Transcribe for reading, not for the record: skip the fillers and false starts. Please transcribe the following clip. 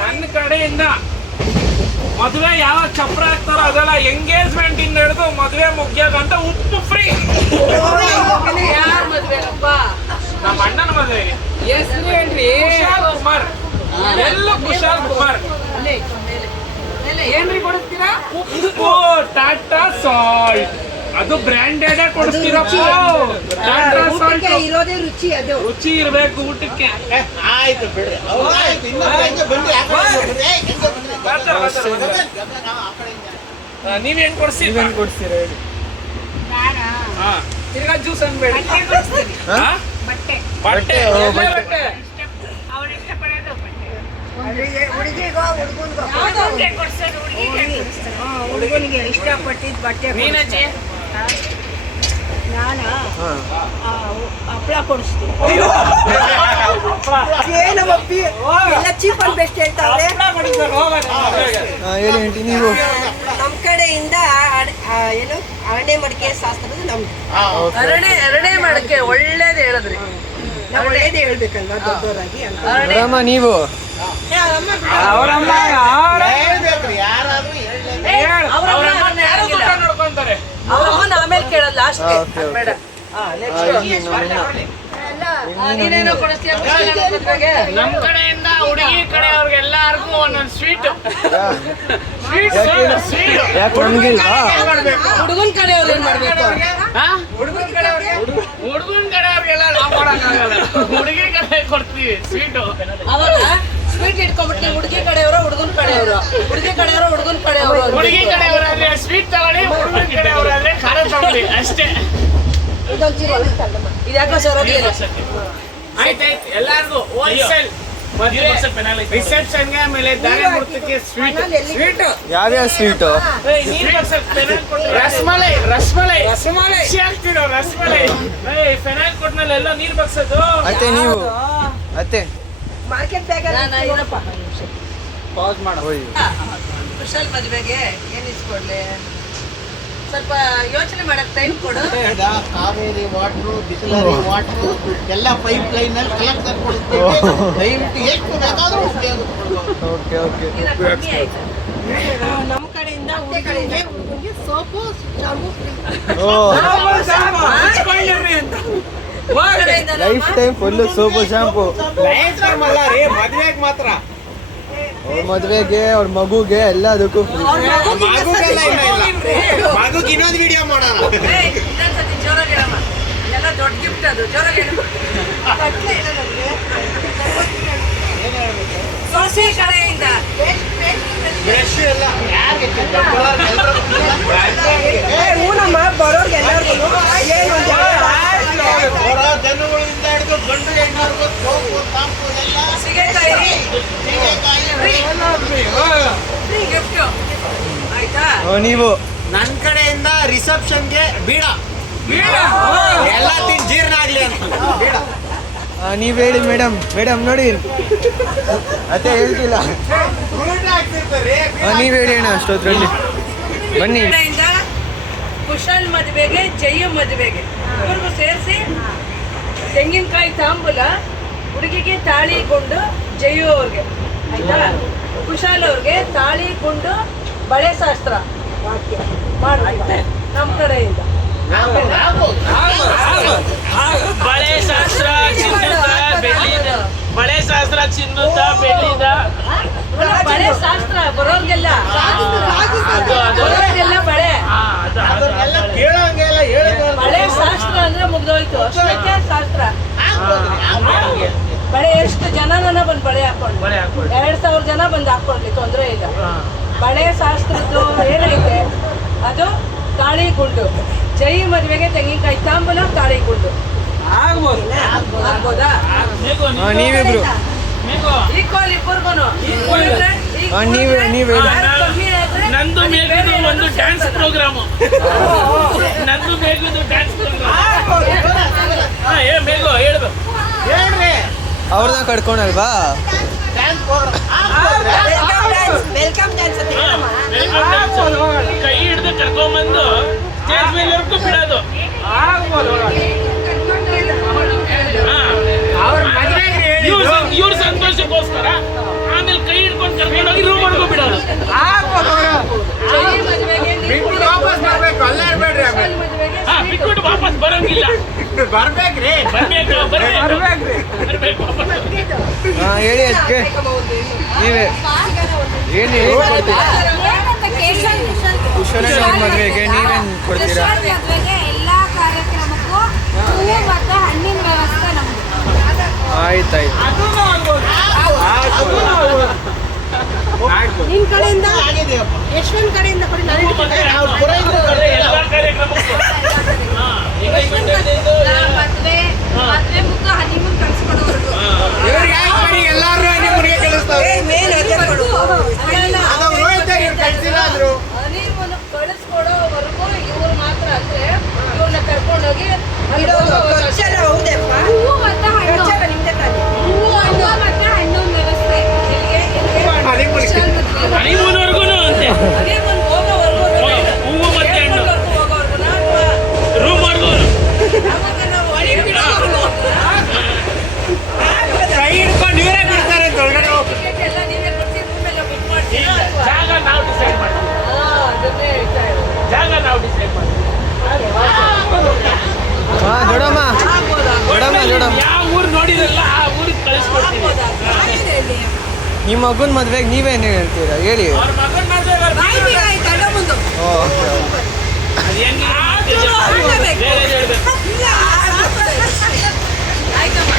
ನನ್ನ ಕಡೆಯಿಂದ ಮದುವೆ ಯಾವಾಗ ಚಪ್ರ ಹಾಕ್ತಾರೋ ಅದೆಲ್ಲ ಎಂಗೇಜ್ಮೆಂಟ್ ಇಂದ ಹಿಡಿದು ಮದುವೆ ಮುಗಿಯೋದಂತ ಉಪ್ಪು ಫ್ರೀ. ಯಾರ್ ಮದ್ವೆನಪ್ಪ? ನಮ್ಮ ಅಣ್ಣನ ಮದುವೆಗೆ ಹೆಸರು ಹೇಳ್ರಿ. ಕುಶಾಲ್ ಕುಮಾರ್. ಎಲ್ಲ ಕುಶಾಲ್ ಕುಮಾರ್. ಏನ್ರಿ ಕೊಡಿಸ್ತೀರಾ? ಉಪ್ಪು ಟಾಟಾ ಸಾಲ್ಟ್, ಅದು ಬ್ರ್ಯಾಂಡೆಡ್ ಕೊಡ್ತೀರಪ್ಪ. ಟಾಟಾ ಸಾಲ್ಟ್ ಇರೋದೇ ರುಚಿ, ಅದು ರುಚಿ ಇರ್ಬೇಕು ಊಟಕ್ಕೆ. ಆಯ್ತು ಬಿಡ್ರಿ. ನೀವೇನ್ ಕೊಡ್ಸಿರ ಹೇಳಿ. ತಿರ್ಗಾ ಜ್ಯೂಸ್ ಅನ್ಬೇಡಿ. ಬಟ್ಟೆ ಬಟ್ಟೆ ಹುಡುಗನಿಗೆ ಇಷ್ಟಪಟ್ಟಿದ್ ಬಟ್ಟೆ. ನೀನಜ್ಜಿ ನಾನು ಹಪ್ಪಳ ಕೊಡಿಸ್ತೀನಿ. ಏನಮ್ಮಪ್ಪಿ ಎಲ್ಲ ಚೀಪ್ ಅಂಡ್ ಬೆಸ್ಟ್ ಹೇಳ್ತಾವ್ರೆ. ಹೇಳಿ ಆಂಟಿ ನೀವು. ನಮ್ ಕಡೆಯಿಂದ ಏನು ಅರಣ್ಯ ಮಡಿಕೆ ಶಾಸ್ತ್ರದ ನಮ್ದು. ಅರಣ್ಯ ಮಾಡಕ್ಕೆ ಒಳ್ಳೇದು ಹೇಳಿದ್ರಿ. ನಾವು ಒಳ್ಳೇದೇ ಹೇಳ್ಬೇಕಲ್ವಾ ದೊಡ್ಡವರಾಗಿ ಅಂತ. ರಾಮ ನೀವು. ನೋಡ್ಕೊಂತಾರೆ. ಅವರಮ್ಮನ ಆಮೇಲೆ ಕೇಳೋದು ಲಾಸ್ಟ್ ಬೇಡ. ನೀನೇನೋ ಕೊಡಿಸ್ತೀಯ ಮದ್ವೆಗೆ? ನಮ್ ಕಡೆಯಿಂದ ಹುಡುಗಿ ಕಡೆ ಅವ್ರಿಗೆಲ್ಲರಿಗೂ ಒಂದೊಂದು ಸ್ವೀಟ್. ಯಾಕೆ ನಮ್ಗಿಲ್ವಾ? ಹುಡುಗನ್ ಕಡೆಯವ್ರು ಏನ್ ಮಾಡ್ಬೇಕು? ಹುಡುಗನ ಕಡೆಯವ್ರಿಗೆಲ್ಲ ನಾವು ಕೊಡಕ್ಕಾಗಲ್ಲ. ಹುಡುಗಿ ಕಡೆ ಕೊಡ್ತೀವಿ ಸ್ವೀಟು. ಅವಾಗ ಸ್ವೀಟ್ ಇಟ್ಕೊಂಡ್ಬಿಟ್ಟು ಹುಡುಗಿ ಕಡೆಯವರು ಹುಡುಗನ್ ಕಡೆಯವರು, ಹುಡುಗಿ ಕಡೆಯವರು ಹುಡುಗನ್ ಕಡೆಯವರು. ಹುಡುಗಿ ಕಡೆಯವರಾದ್ರೆ ಸ್ವೀಟ್ ತಗೊಳ್ಳಿ, ಹುಡುಗನ ಕಡೆಯವರಾದ್ರೆ ಖಾರ ತಗೊಳ್ಳಿ ಅಷ್ಟೇ. ಇದ್ಯಾಕೋ ಸರೋಗಿಲ್ಲ. ಆಯ್ತಾಯ್ತು, ಎಲ್ಲಾರ್ಗು ಹೋಲ್ಸೇಲ್ ರಿಸೆಪ್ಷನ್ಗೆ ಆಮೇಲೆ ದಾರೆ ಮುಹೂರ್ತಕ್ಕೆ ಸ್ವೀಟ್. ಯಾವ್ಯಾವ ಸ್ವೀಟು? ರಸಮಲೈ ಖುಷಿ ಆಗ್ತಿರೋ ರಸಮಲೈ. ಫೆನೈಲ್ ಕೊಟ್ನಲ್ಲಿ ಎಲ್ಲ ನೀರ್ ಬಗ್ಸೋದು. ಅತ್ತೆ ನೀವು. ಅತ್ತೆ ಮಾರ್ಕೆಟ್ ಬ್ಯಾಗ್ ಇರಪ್ಪ ಪಾಸ್ ಮಾಡು. ಕುಶಲ್ ಮದ್ವೆಗೆ ಏನ್ ಇಸ್ಕೊಡ್ಲಿ? ಸ್ವಲ್ಪ ಯೋಚನೆ ಮಾಡಕ್ ಟೈಮ್ ಕೊಡು. ಕಾವೇರಿ ವಾಟ್ರು, ಬಿಸ್ಲರಿ ವಾಟ್ರು ಎಲ್ಲ ಪೈಪ್ ಲೈನ್ ಅಲ್ಲಿ ಕಲೆಕ್ಟ್ ಕೊಡುತ್ತೇವೆ. ದಯವಿಟ್ಟು ಎಷ್ಟು ಬೇಕಾದ್ರೂ ಉಪಯೋಗ ಕೊಡ್ಬೋದು. Okay okay. ನಮ್ಮ ಕಡೆಯಿಂದ ಹುಡುಗರಿಗೆ soap shampoo free. Life time full soap shampoo. ಮದ್ವೆಗೆ ಮಾತ್ರ. ಅವ್ರ ಮದ್ವೆಗೆ ಅವ್ರ ಮಗುಗೆ ಎಲ್ಲದಕ್ಕೂ ಫ್ರೀ. ಮಗುಗೆ ಇನ್ನೊಂದು ವಿಡಿಯೋ ಮಾಡೋಣ. ಇನ್ನೊಂದ್ಸತಿ ಜೋರಾಗಿ ಹೇಳಮ್ಮ. ಎಲ್ಲ ದೊಡ್ಡ ಗಿಫ್ಟ್ ಅದು. ಜೋರಾಗಿ ಹೇಳಮ್ಮ. ಸೊಸೆ ಕಡೆಯಿಂದ ಬ್ರಷ್ ಎಲ್ಲ ಯಾರಿಗೆ ಊನಮ್ಮ ಬರೋರ್ಗೆ ಎಲ್ಲರಿಗೂ ಏನು ಜನಗಳಿಂದ ಹಿಡಿದು ಗಂಡು ಹೆಣ್ಣು ಸೋಪು ತಾಂಪು ಎಲ್ಲ ಸಿಗೇಕಾಯಿ ಫ್ರೀ ಗಿಫ್ಟ್ ಆಯ್ತಾ? ನೀವು. ನನ್ನ ಕಡೆಯಿಂದ ರಿಸೆಪ್ಷನ್ಗೆ ಬೀಡ ಎಲ್ಲ ತಿನ್ ಜೀರ್ಣ ಆಗ್ಲಿ ಅಂತ ಬೀಡ. ನೀವ್ ಹೇಳಿ ಮೇಡಮ್. ಮೇಡಮ್ ನೋಡಿ ಅತ್ತೆ ಹೇಳ್ತಿಲ್ಲ. ನೀವ್ ಹೇಳಿ ಅಣ್ಣ ಅಷ್ಟೊದ್ರಲ್ಲಿ ಬನ್ನಿ. ಕಡೆಯಿಂದ ಕುಶಲ್ ಮದುವೆಗೆ ಜಯ್ಯ ಮದುವೆಗೆ ಇವ್ರಿಗೂ ಸೇರಿಸಿ ತೆಂಗಿನಕಾಯಿ ತಾಂಬೂಲ, ಹುಡುಗಿಗೆ ತಾಳಿ ಗುಂಡು ಜಯ್ಯು ಅವ್ರಿಗೆ ಆಯ್ತಾ? ಕುಶಾಲ್ ಅವ್ರಿಗೆ ತಾಳಿ ಗುಂಡು ಬಳೆ ಶಾಸ್ತ್ರ ಮಾಡ್ತಾರೆ ನಮ್ಮ ಕಡೆಯಿಂದ. ಬಳೆ ಶಾಸ್ತ್ರ ಚಿನ್ನದ ಬೆಳ್ಳಿದ, ಬಳೆ ಶಾಸ್ತ್ರ ಚಿನ್ನದ ಬೆಳ್ಳಿದ, ಬಳೆ ಶಾಸ್ತ್ರ ಬರೋರ್ಗೆಲ್ಲ ಬರೋರ್ಗೆಲ್ಲ ಬಳೆ. ಅದನ್ನೆಲ್ಲ ಕೇಳೋಂಗೆಲ್ಲ ಹೇಳಿದ್ರು. ಬಳೆ ಶಾಸ್ತ್ರ ಅಂದ್ರೆ ಮುಗ್ದೋಯ್ತು. ಅಷ್ಟಕ್ಕೆ ಶಾಸ್ತ್ರ. ಬಳೆ ಎಷ್ಟು ಜನನ ಬಂದು ಬಳೆ ಹಾಕೊಂಡು 2000 ಜನ ಬಂದು ಹಾಕೊಂಡ್ಲಿ, ತೊಂದರೆ ಇಲ್ಲ. ಬಳೆ ಶಾಸ್ತ್ರದ್ದು ಏನೈತೆ ಅದು ತಾಳಿ ಗುಂಡು. ಜೈ ಮದುವೆಗೆ ತೆಂಗಿನಕಾಯಿ ತಾಂಬೂಲ, ತಾಳಿ ಗುಂಡು ಆಗ್ಬೋದಾ? ನೀವಿಬ್ರು ಈಕ್ವಲ್ ಇಬ್ಬರಿಗೂ. ನೀವ್ ಹೇಳಿ. ನಂದು ಮೇಘದು ಒಂದು ಡ್ಯಾನ್ಸ್ ಪ್ರೋಗ್ರಾಮ್. ನಂದು ಮೇಘದು ಡ್ಯಾನ್ಸ್ ಪ್ರೋಗ್ರಾಮ್. ಮೇಘು ಹೇಳ್ಬೇಕು. ಹೇಳ್ರಿ ಅವ್ರನ್ನ ಕಡ್ಕೊಂಡಲ್ವಾ? ವೆಲ್ಕಮ್ ಡ್ಯಾನ್ಸ್ ಅಂತ ಹೇಳಮ್ಮ. ಕೈ ಹಿಡಿದು ಕರ್ಕೊಂಡ್ಬಂದು ಸ್ಟೇಜ್ ಮೇಲೆವರೆಗೂ ಬಿಡೋದು. ಇವ್ರ ಸಂತೋಷಕ್ಕೋಸ್ಕರ ಆಮೇಲೆ ಬರ್ಬೇಕ್ರಿ ಹಾ ಹೇಳಿ ಅದಕ್ಕೆ ನೀವೇ ಏನು ಕುಶಲಣ್ಣ ಅವ್ರ ಮದುವೆಗೆ ನೀವೇನು ಕೊಡ್ತೀರಾ? ಮದುವೆಗೆ ಎಲ್ಲಾ ಕಾರ್ಯಕ್ರಮಕ್ಕೂ ಹೂವು ಮತ್ತೆ ಹಣ್ಣಿನ ವ್ಯವಸ್ಥೆ ನಮ್ದು. ಆಯ್ತಾಯ್ತು. ನಿನ್ ಕಡೆಯಿಂದ ಆಗಿದೆಯಪ್ಪ ಯಶವಂತ್ ಕಡೆಯಿಂದ ಕೊಡಿ ನಾನು ಅವ್ರು ಪುರೋಹಿತರು ಎಲ್ಲ ಕಾರ್ಯಕ್ರಮಕ್ಕೂ ಮದ್ವೆ ಮುಗ್ದು ಹನಿಮೂನ್ ಕಳ್ಸ್ಕೊಡೋವರೆಗೂ ಇವ್ರಿಗೆ ಯಾಕೆ ಮಾಡಿ ಎಲ್ಲಾರು ನಿಮ್ಮನಿಗೆ ಕಳಿಸ್ತಾವೆ? ಮೇನ್ ಅತಿಥಿಗಳು ಅದು ರೋಹಿತ್ ಕಳ್ಸಿಲ್ಲ ಅಂದ್ರು ಹನಿಮೂನ್ ಕಳಿಸ್ಕೊಡೋವರೆಗೂ ಇವ್ರು ಮಾತ್ರ ಅಂದ್ರೆ ಇವ್ರನ್ನ ಕರ್ಕೊಂಡೋಗಿ ಅಲ್ಲಿ ಇಡೋದು ಹೋಗೋ ಖರ್ಚೆಲ್ಲ ಹೌದಪ್ಪ ಹೂವು ಮತ್ತೆ ಹಣ್ಣು ಖರ್ಚೆಲ್ಲ ನಿಮ್ದೆ ತಾನೆ ಹೂವು ಹಣ್ಣು ಮತ್ತೆ ಹಣ್ಣಿನ ವ್ಯವಸ್ಥೆ ಹನಿಮೂನ್ವರೆಗೂ ಅಂತೆ ಹನಿಮೂನ್ ಹೋಗೋವರೆಗೂ ಹೂವು ಮತ್ತೆ ಹಣ್ಣು ಹೋಗೋವರೆಗೂ ರೂಮ್ ಮಾಡ್ಬೋದು ಅವಾಗ ನಾವು ಒಳಗೆ ಕೈ ಹಿಡ್ಕೊಂಡು ಇವರೇ ಬಿಡ್ತಾರೆ ಅಂತ ಒಳಗಡೆ ಹೋಗಿ. ಟಿಕೆಟ್ ಎಲ್ಲ ನೀವೇ ಕೊಡ್ಸಿ ರೂಮ್ ಎಲ್ಲ ಬುಕ್ ಮಾಡ್ತೀರಾ ಅಥವಾ? ಜಾಗ ನಾವು ಡಿಸೈಡ್ ಮಾಡ್ತೀವಿ ಅದನ್ನೇ ಹೇಳ್ತಾ ಇರೋದು. ಜಾಗ ನಾವು ಡಿಸೈಡ್ ಮಾಡ್ತೀವಿ ಹಾ ದೊಡ್ಡಮ್ಮ ದೊಡ್ಡಮ್ಮ ಯಾವ ಊರು ನೋಡಿರಲ್ಲ ಆ ಊರಿಗೆ ಕಳಿಸ್ಕೊಡ್ತೀವಿ ನಿಮ್ಮ ಮಗನ ಮದ್ವೆಗೆ ನೀವೇನು ಹೇಳ್ತೀರಾ ಹೇಳಿ? ಅವ್ರ ಮಗನ ಮದುವೆ ಓ ಓಕೆ ಓಕೆ. ಬೇರೆ ಹೇಳ್ಬೇಕು ಆಯ್ತಮ್ಮ